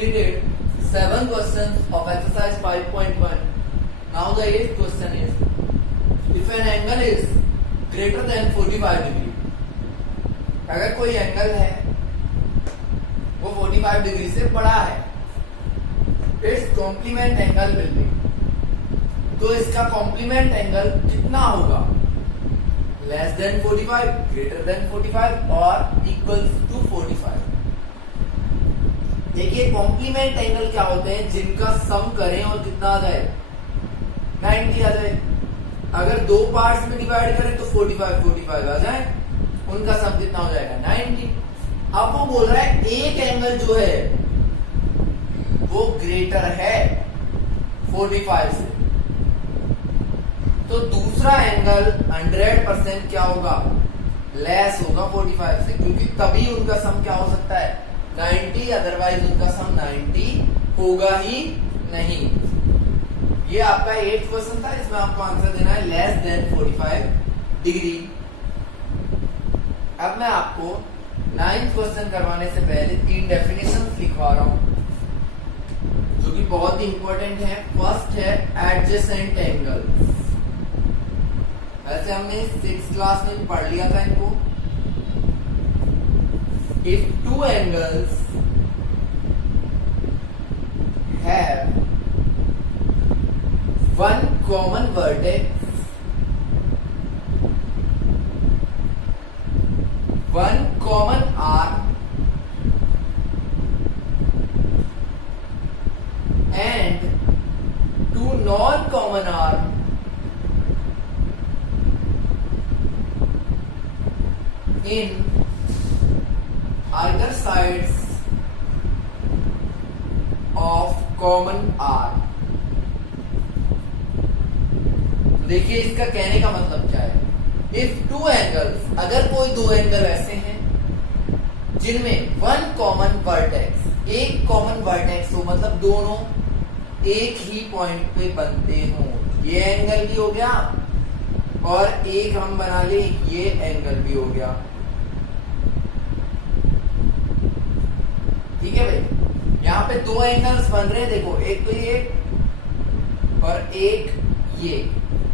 completed 7 questions of exercise 5.1. Now the 8th question is, if an angle is greater than 45 degree, अगर कोई angle है वो 45 degree से बड़ा है, it's complement angle will be, तो इसका कॉम्प्लीमेंट एंगल कितना होगा? लेस देन 45, ग्रेटर देन 45 और इक्वल्स टू 45। देखिए कॉम्प्लीमेंट एंगल क्या होते हैं? जिनका सम करें और कितना आ जाए? 90 आ जाए। अगर दो पार्ट्स में डिवाइड करें तो 45 आ जाए, उनका सम कितना हो जाएगा? 90। अब वो बोल रहा है एक एंगल जो है वो ग्रेटर है 45 से, तो दूसरा एंगल 100% क्या होगा? लेस होगा 45 से, क्योंकि तभी उनका सम क्या हो सकता है? 90, अदरवाइज उनका सम 90 होगा ही नहीं। ये आपका 8th क्वेश्चन था, इसमें आपको आंसर देना है लेस देन 45 डिग्री। अब मैं आपको 9th क्वेश्चन करवाने से पहले 3 डेफिनेशंस लिखवा रहा हूं जो कि बहुत ही इंपॉर्टेंट है। फर्स्ट है एडजेसेंट एंगल। वैसे हमने 6th क्लास में पढ़ लिया था इनको। If two angles have one common vertex, one common arc and two non-common arcs in either sides of common arc। देखिए इसका कहने का मतलब क्या है? इफ टू एंगल्स, अगर कोई दो एंगल ऐसे हैं जिनमें वन कॉमन वर्टेक्स, एक कॉमन वर्टेक्स हो, मतलब दोनों एक ही पॉइंट पे बनते हो, ये एंगल भी हो गया और एक हम बना ले ये एंगल भी हो गया। ठीक है भाई, यहां पे दो एंगल्स बन रहे हैं, देखो एक तो ये और एक ये,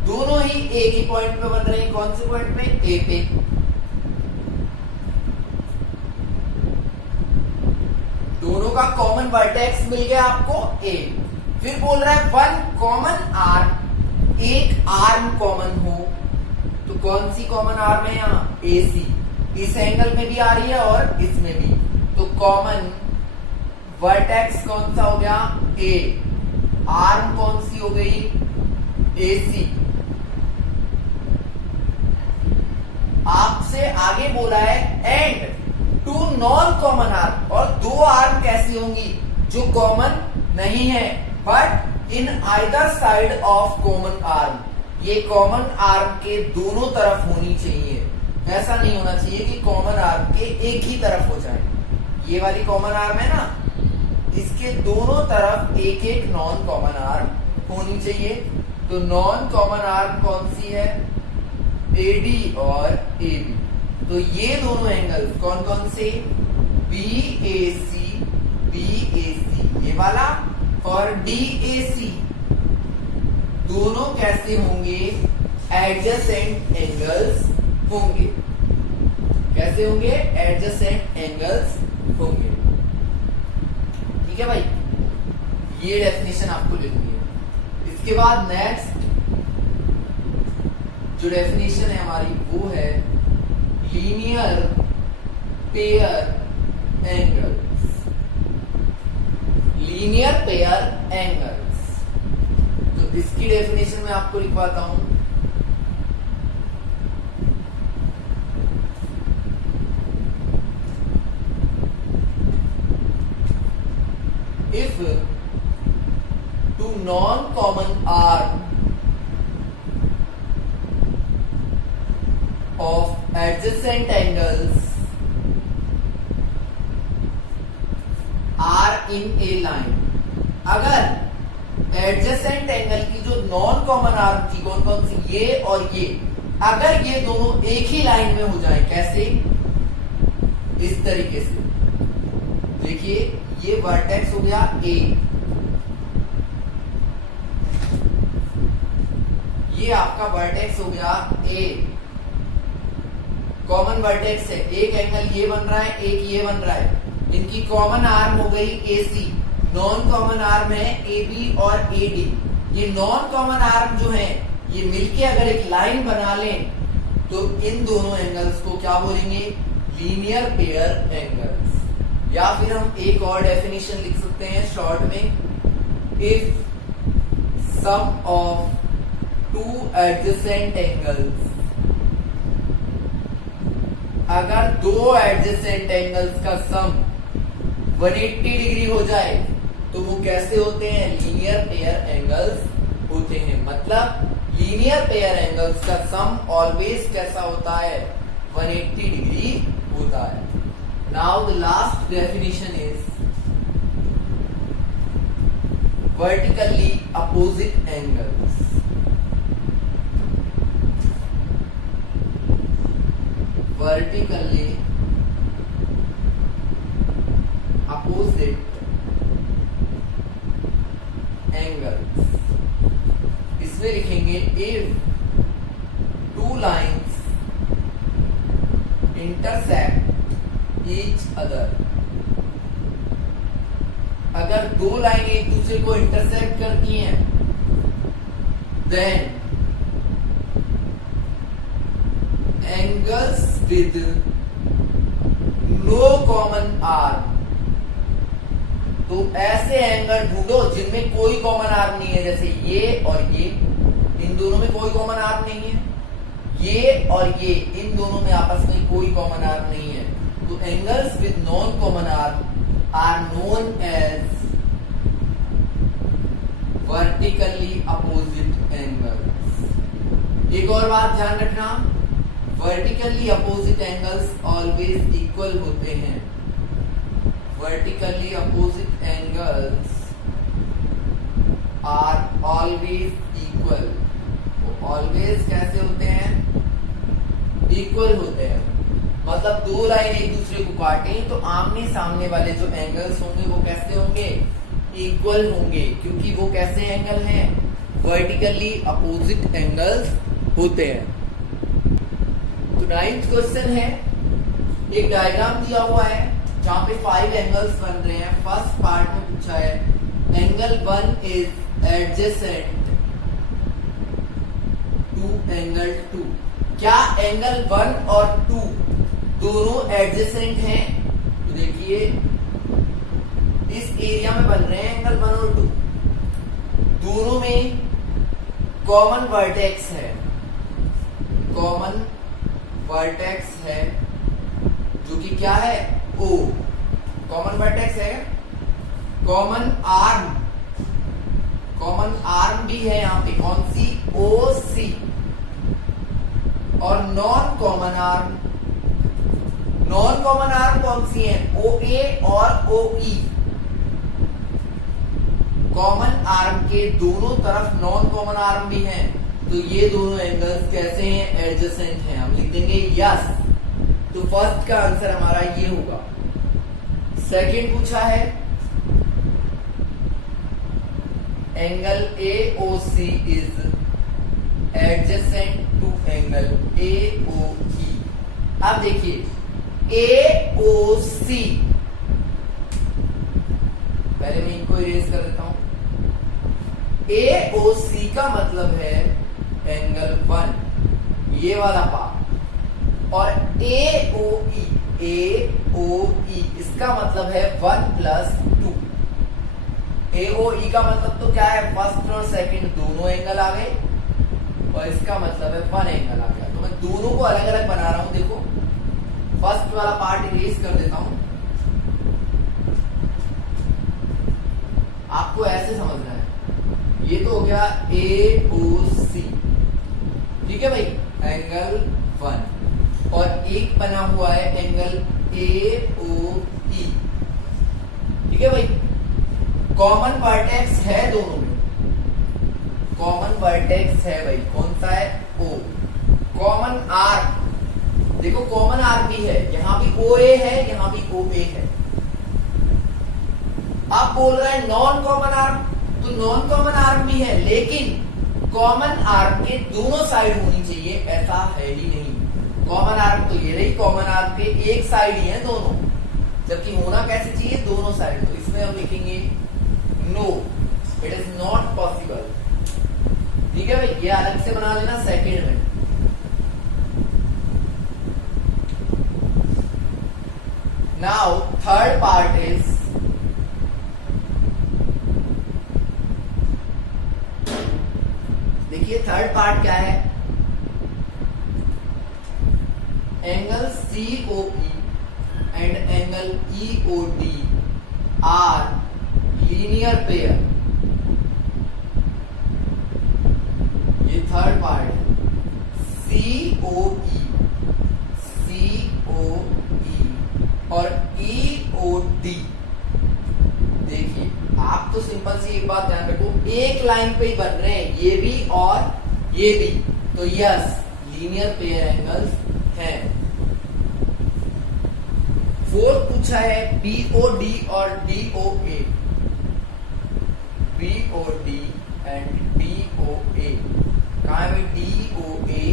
दोनों ही एक ही पॉइंट पे बन रहे हैं। कौन से पॉइंट पे? ए पे। दोनों का कॉमन वर्टेक्स मिल गया आपको ए। फिर बोल रहा है वन कॉमन आर्म, एक आर्म कॉमन हो, तो कौन सी कॉमन आर्म है यहाँ? ए सी। इस एंगल में भी आ रही है और इसमें भी, तो कॉमन वर्टेक्स कौन सा हो गया? ए। आर्म कौन सी हो गई? ए सी। आपसे आगे बोला है and two non common arm, और दो आर्म कैसी होंगी? जो कॉमन नहीं है but in either side of common arm, ये कॉमन आर्म के दोनों तरफ होनी चाहिए। ऐसा नहीं होना चाहिए कि कॉमन आर्म के एक ही तरफ हो जाए। ये वाली कॉमन आर्म है ना, इसके दोनों तरफ एक एक नॉन कॉमन आर्म होनी चाहिए। तो नॉन कॉमन आर्म कौन सी है? AD और AB। तो ये दोनों एंगल कौन कौन से? BAC, BAC ये वाला और DAC, दोनों कैसे होंगे? एडजेसेंट एंगल्स होंगे। कैसे होंगे? एडजेसेंट एंगल्स होंगे। ठीक है भाई, ये डेफिनेशन आपको लिखनी है। इसके बाद नेक्स्ट जो डेफिनेशन है हमारी वो है linear pair angles. Linear pair angles, तो इसकी डेफिनेशन मैं आपको लिखवाता हूं। If two non common arm of adjacent angles are in a line, अगर एडजेसेंट एंगल की जो नॉन कॉमन आर्म थी, कौन कौन सी? ये और ये, अगर ये दोनों एक ही लाइन में हो जाए, कैसे? इस तरीके से देखिए ये वर्टेक्स हो गया ए, ये आपका वर्टेक्स हो गया ए, कॉमन वर्टेक्स है। एक एंगल ये बन रहा है, एक ये बन रहा है, इनकी कॉमन आर्म हो गई AC, नॉन कॉमन आर्म है AB और AD। ये नॉन कॉमन आर्म जो है ये मिलके अगर एक लाइन बना लें तो इन दोनों एंगल्स को क्या बोलेंगे, लीनियर पेयर एंगल्स। या फिर हम एक और डेफिनेशन लिख सकते हैं शॉर्ट में, if sum of two adjacent angles, अगर दो एडजेसेंट एंगल्स का सम 180 डिग्री हो जाए तो वो कैसे होते हैं, लीनियर पेयर एंगल्स होते हैं। मतलब लीनियर पेयर एंगल्स का सम ऑलवेज कैसा होता है, 180 डिग्री होता है। Now the last definition is vertically opposite angles. Vertically opposite angles, इसमें लिखेंगे if two lines intersect each other, अगर दो लाइन एक दूसरे को इंटरसेक्ट करती हैं, then angles with no common arm, तो ऐसे एंगल ढूंढो जिनमें कोई कॉमन आर्म नहीं है, जैसे ये और ये, इन दोनों में कोई कॉमन आर्म नहीं है, ये और ये, इन दोनों में आपस में कोई कॉमन आर्म नहीं है, तो angles with non common arm are known as vertically opposite angles. एक और बात ध्यान रखना, vertically opposite angles always equal होते हैं। Vertically opposite angles are always equal, always कैसे होते हैं, इक्वल होते हैं। मतलब दो लाइन एक दूसरे को काटें तो आमने सामने वाले जो एंगल्स होंगे वो कैसे होंगे, इक्वल होंगे, क्योंकि वो कैसे एंगल हैं, वर्टिकली अपोजिट एंगल्स होते हैं। तो 9th क्वेश्चन है, एक डायग्राम दिया हुआ है जहां पे 5 एंगल्स बन रहे हैं। फर्स्ट पार्ट में पूछा है angle 1 is adjacent to angle 2। क्या एंगल 1 और 2 दोनों एडजेसेंट हैं? तो देखिए इस एरिया में बन रहे हैं एंगल 1 और 2, दोनों में कॉमन वर्टेक्स है, कॉमन वर्टेक्स है जो कि क्या है, O। कॉमन वर्टेक्स है, कॉमन आर्म, कॉमन आर्म भी है यहां पे, कौन सी, OC। और non common arm, non common arm कौन सी है, OA और OE। कॉमन आर्म के दोनों तरफ नॉन कॉमन आर्म भी हैं, तो ये दोनों एंगल्स कैसे हैं, एडजेसेंट हैं। हम लिख देंगे यस। तो फर्स्ट का आंसर हमारा ये होगा। सेकंड पूछा है angle AOC is adjacent to angle AOE। अब देखिए AOC, पहले मैं इनको इरेज कर देता हूं। AOC का मतलब है एंगल 1, ये वाला पार्ट, और AOE, AOE इसका मतलब है 1 + 2। AOE का मतलब तो क्या है, फर्स्ट और सेकंड दोनों एंगल आ गए, और इसका मतलब है 1 एंगल आ गया। तो मैं दोनों को अलग अलग बना रहा हूं। देखो फर्स्ट वाला पार्ट इरेज कर देता हूं, आपको ऐसे समझना है। ये तो हो गया AOC, ठीक है भाई, एंगल 1, और एक बना हुआ है एंगल AOE, ठीक है भाई। कॉमन वर्टेक्स है दोनों में, कॉमन वर्टेक्स है भाई, कौन सा है, O। कॉमन आर्म, देखो कॉमन आर्म भी है, यहां भी OA है, यहां भी OA है। अब बोल रहा है नॉन कॉमन आर्म, तो नॉन कॉमन आर्म भी है, लेकिन कॉमन आर्म के दोनों साइड होनी चाहिए, ऐसा है ही नहीं। कॉमन आर्म तो ये रही, कॉमन आर्म के एक साइड ही है दोनों, जबकि होना कैसे चाहिए दोनों साइड। तो इसमें हम लिखेंगे no, it is not possible. ठीक है भाई, ये अलग से बना लेना सेकेंड में। नाउ थर्ड पार्ट इज देखिए थर्ड पार्ट क्या है, angle COE and angle EOD are linear pair. ये थर्ड पार्ट है, COE और EOD। देखिए आप तो सिंपल सी एक बात ध्यान रखो, एक लाइन पे ही बन रहे हैं, ये भी और ये भी, तो यस लीनियर पेयर एंगल्स हैं। फोर्थ पूछा है BOD और DOA, BOD एंड DOA। कहां है भाई DOA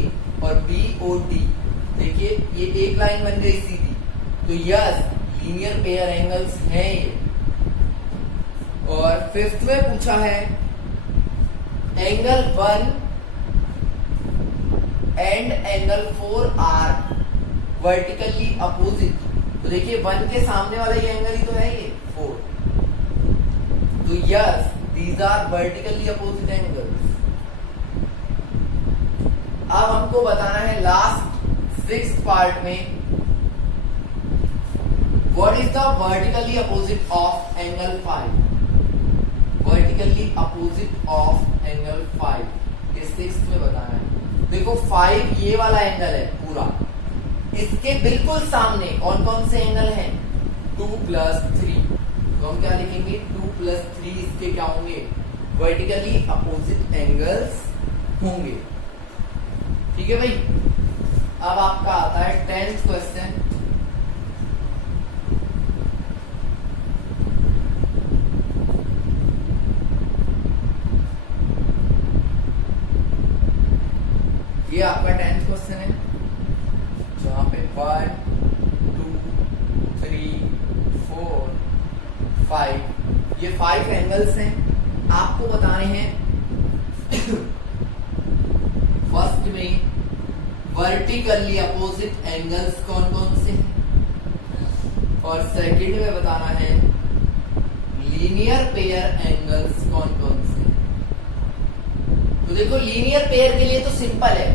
और BOD? देखिए ये एक लाइन बन गई सीधी, तो यस लीनियर पेयर एंगल्स हैं ये। और फिफ्थ में पूछा है angle 1 and angle 4 are vertically opposite. तो देखिए 1 के सामने वाला ये एंगल ही तो है ये 4, तो yes these are vertically opposite angles. अब हमको बताना है लास्ट सिक्स्थ पार्ट में, what is the vertically opposite of angle 5। Vertically opposite of angle 5 ये सिक्स्थ में बताना है। देखो 5 ये वाला एंगल है पूरा, इसके बिल्कुल सामने कौन कौन से एंगल हैं 2 + 3, तो हम क्या लिखेंगे 2 + 3 इसके क्या होंगे वर्टिकली अपोजिट एंगल्स होंगे। ठीक है भाई, अब आपका आता है 10th क्वेश्चन। ये आपका 10th क्वेश्चन है, जहां पे 1 2 3 4 5 ये 5 एंगल्स हैं, आपको बताने हैं फर्स्ट में वर्टिकली अपोजिट एंगल्स कौन कौन से हैं, और सेकंड में बताना है लीनियर पेयर एंगल्स कौन कौन से। तो देखो लीनियर पेयर के लिए तो सिंपल है,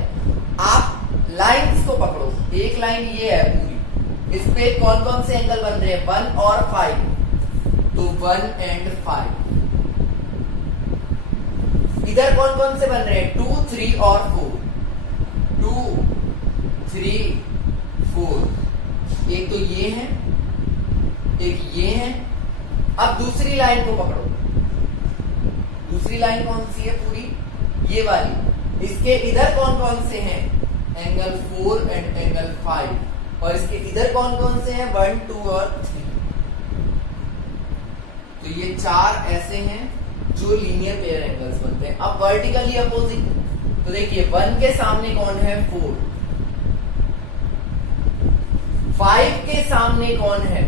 आप लाइंस को पकड़ो, एक लाइन ये है पूरी, इस पे कौन कौन से एंगल बन रहे हैं 1 और 5, तो 1 एंड 5। इधर कौन कौन से बन रहे हैं 2 3 और 4, 2 3 4। एक तो ये है, एक ये है। अब दूसरी लाइन को पकड़ो, दूसरी लाइन कौन सी है पूरी ये वाली, इसके इधर कौन कौन से हैं एंगल 4 एंड एंगल 5, और इसके इधर कौन कौन से हैं 1 2 और 3। तो ये 4 ऐसे हैं जो लीनियर पेयर एंगल्स बनते हैं। अब वर्टिकली अपोजिट, तो देखिए 1 के सामने कौन है 4, 5 के सामने कौन है,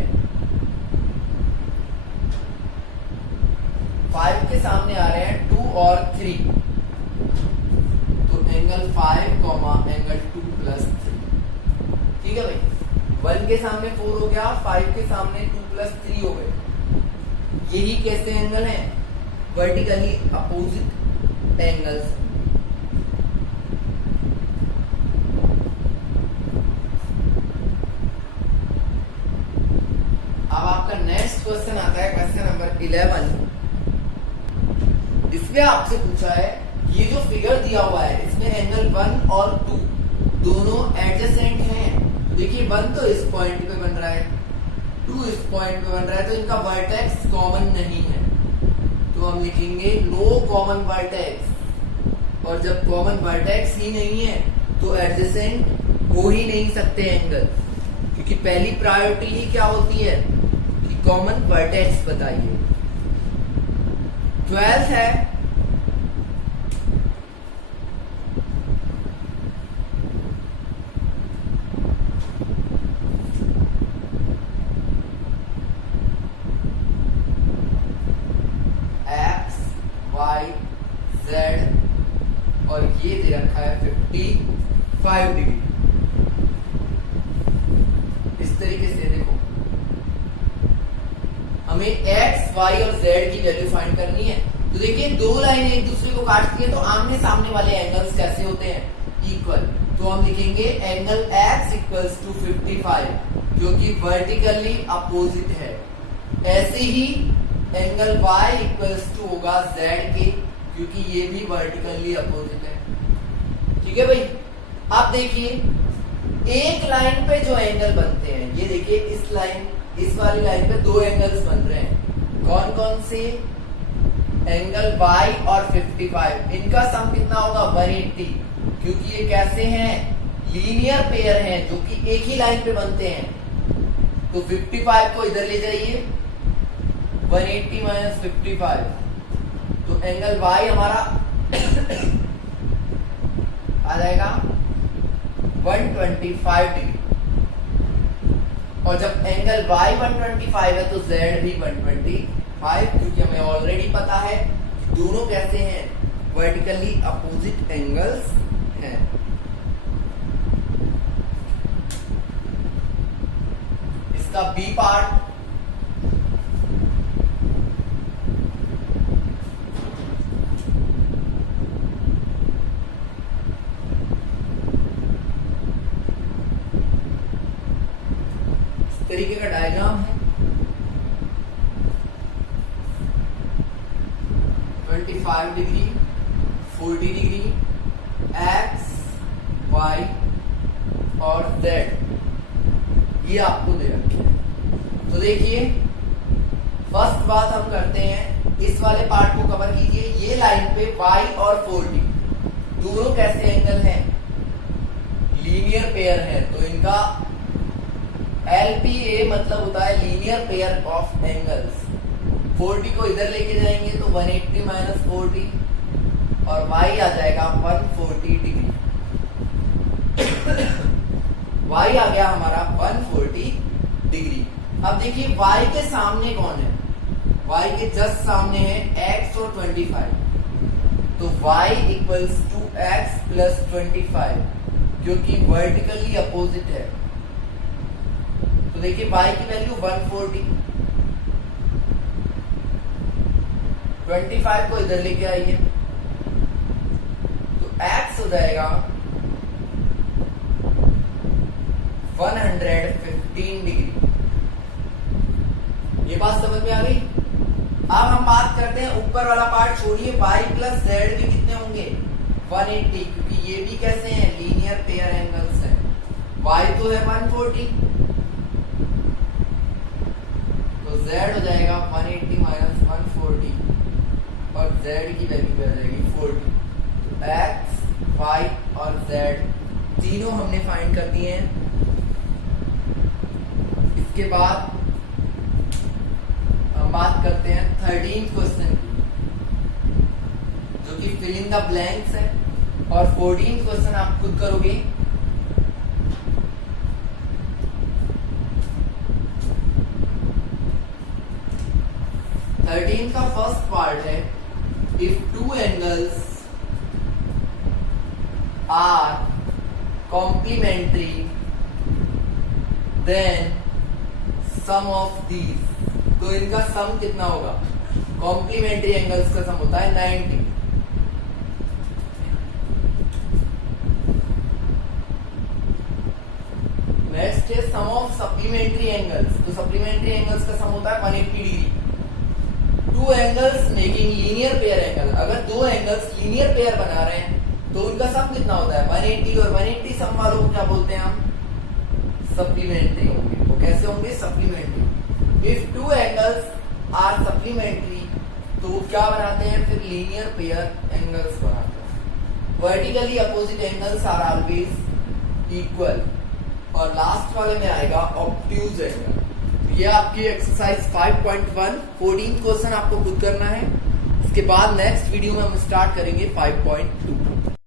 5 के सामने आ रहे हैं 2 और 3, तो एंगल 5 एंगल 2 + 3। ठीक है भाई, 1 के सामने 4 हो गया, 5 के सामने 2 + 3 हो गए। यही कैसे एंगल हैं वर्टिकली अपोजिट एंगल्स। अब आपका नेक्स्ट क्वेश्चन आता है क्वेश्चन नंबर 11। इसमें आपसे पूछा है ये जो फिगर दिया हुआ है इसमें एंगल 1 और 2 दोनों एडजेसेंट हैं। देखिए 1 तो इस पॉइंट पे बन रहा है, 2 इस पॉइंट पे बन रहा है, तो इनका वर्टेक्स कॉमन नहीं है, तो हम लिखेंगे नो कॉमन वर्टेक्स। और जब कॉमन वर्टेक्स ही नहीं है तो एडजेसेंट हो ही नहीं सकते एंगल, क्योंकि पहली प्रायोरिटी ही क्या होती है कि कॉमन वर्टेक्स बताइए। 12th है x y z और ये दे रखा है 55 डिग्री। इस तरीके से देखो, हमें x, y और z की वैल्यू फाइंड करनी है। तो देखिए दो लाइन एक दूसरे को काटती है तो आमने सामने वाले एंगल्स कैसे होते हैं? इक्वल। तो हम लिखेंगे एंगल x इक्वल्स टू 55 जो कि वर्टिकली अपोजिट है। ऐसे ही एंगल y इक्वल्स टू होगा z के, क्योंकि ये भी वर्टिकली अपोजिट है। ठीक है भाई। अब देखिए एक लाइन पे जो एंगल बनते हैं, ये देखिए इस वाली लाइन पे दो एंगल्स बन रहे हैं। कौन कौन से? एंगल y और 55। इनका सम कितना होगा? 180, क्योंकि ये कैसे हैं? लीनियर पेयर हैं जो कि एक ही लाइन पे बनते हैं। तो 55 को इधर ले जाइए, 180 माइनस 55, तो एंगल y हमारा आ जाएगा 125 डिग्री। और जब एंगल y 125 है तो z भी 125, क्योंकि हमें ऑलरेडी पता है दोनों कैसे हैं? वर्टिकली अपोजिट एंगल्स हैं। इसका बी पार्ट, तरीके का डायग्राम है। 25 डिग्री, 40 डिग्री, x, y और z ये आपको दे रखे हैं। तो देखिए फर्स्ट बात हम करते हैं, इस वाले पार्ट को कवर कीजिए। ये लाइन पे y और 40 दोनों कैसे एंगल हैं? लीनियर पेयर है। तो इनका LPA मतलब होता है लीनियर पेयर ऑफ एंगल्स। 40 को इधर लेके जाएंगे तो 180 माइनस 40 और y आ जाएगा 140 डिग्री। y आ गया हमारा 140 डिग्री। अब देखिए y के सामने कौन है? y के जस्ट सामने है x और 25, तो y equals to x plus 25, क्योंकि वर्टिकली अपोजिट है। तो देखिए y की वैल्यू 140, 25 को इधर लेके आइए तो x हो जाएगा 115 डिग्री। ये बात समझ में आ गई? अब हम बात करते हैं ऊपर वाला पार्ट छोड़िए, y प्लस z भी कितने होंगे? 180, क्योंकि ये भी कैसे हैं? लीनियर पेयर एंगल्स हैं। y तो है 140, तो z हो जाएगा 180 माइनस 140 और z की वैल्यू क्या आ जाएगी? 40। तो x, y और z तीनों हमने फाइंड कर दिए हैं। इसके बाद हम बात करते हैं 13th क्वेश्चन की, जो कि फिल इन द ब्लैंक्स है, और 14th क्वेश्चन आप खुद करोगे। का फर्स्ट पार्ट है, if two angles are complementary then sum of these. तो इनका सम कितना होगा? कॉम्प्लीमेंट्री एंगल्स का सम होता है 90। नेक्स्ट है सम ऑफ सप्लीमेंट्री एंगल्स। तो सप्लीमेंट्री एंगल्स का सम होता है 180 degree. Two angles making linear pair angle, अगर दो एंगल्स लीनियर पेयर बना रहे हैं तो उनका सम कितना होता है? 180। और 180 सम वालों को क्या बोलते हैं हम? सप्लीमेंट्री होंगे। वो कैसे होंगे? Supplementary. If two angles are supplementary तो वो क्या बनाते हैं? फिर लीनियर पेयर एंगल्स बनाते हैं। Vertically opposite angles are always equal. और लास्ट वाले में आएगा ऑब्ट्यूज एंगल। ये आपकी एक्सरसाइज 5.1 14 क्वेश्चन आपको खुद करना है। इसके बाद नेक्स्ट वीडियो में हम स्टार्ट करेंगे 5.2।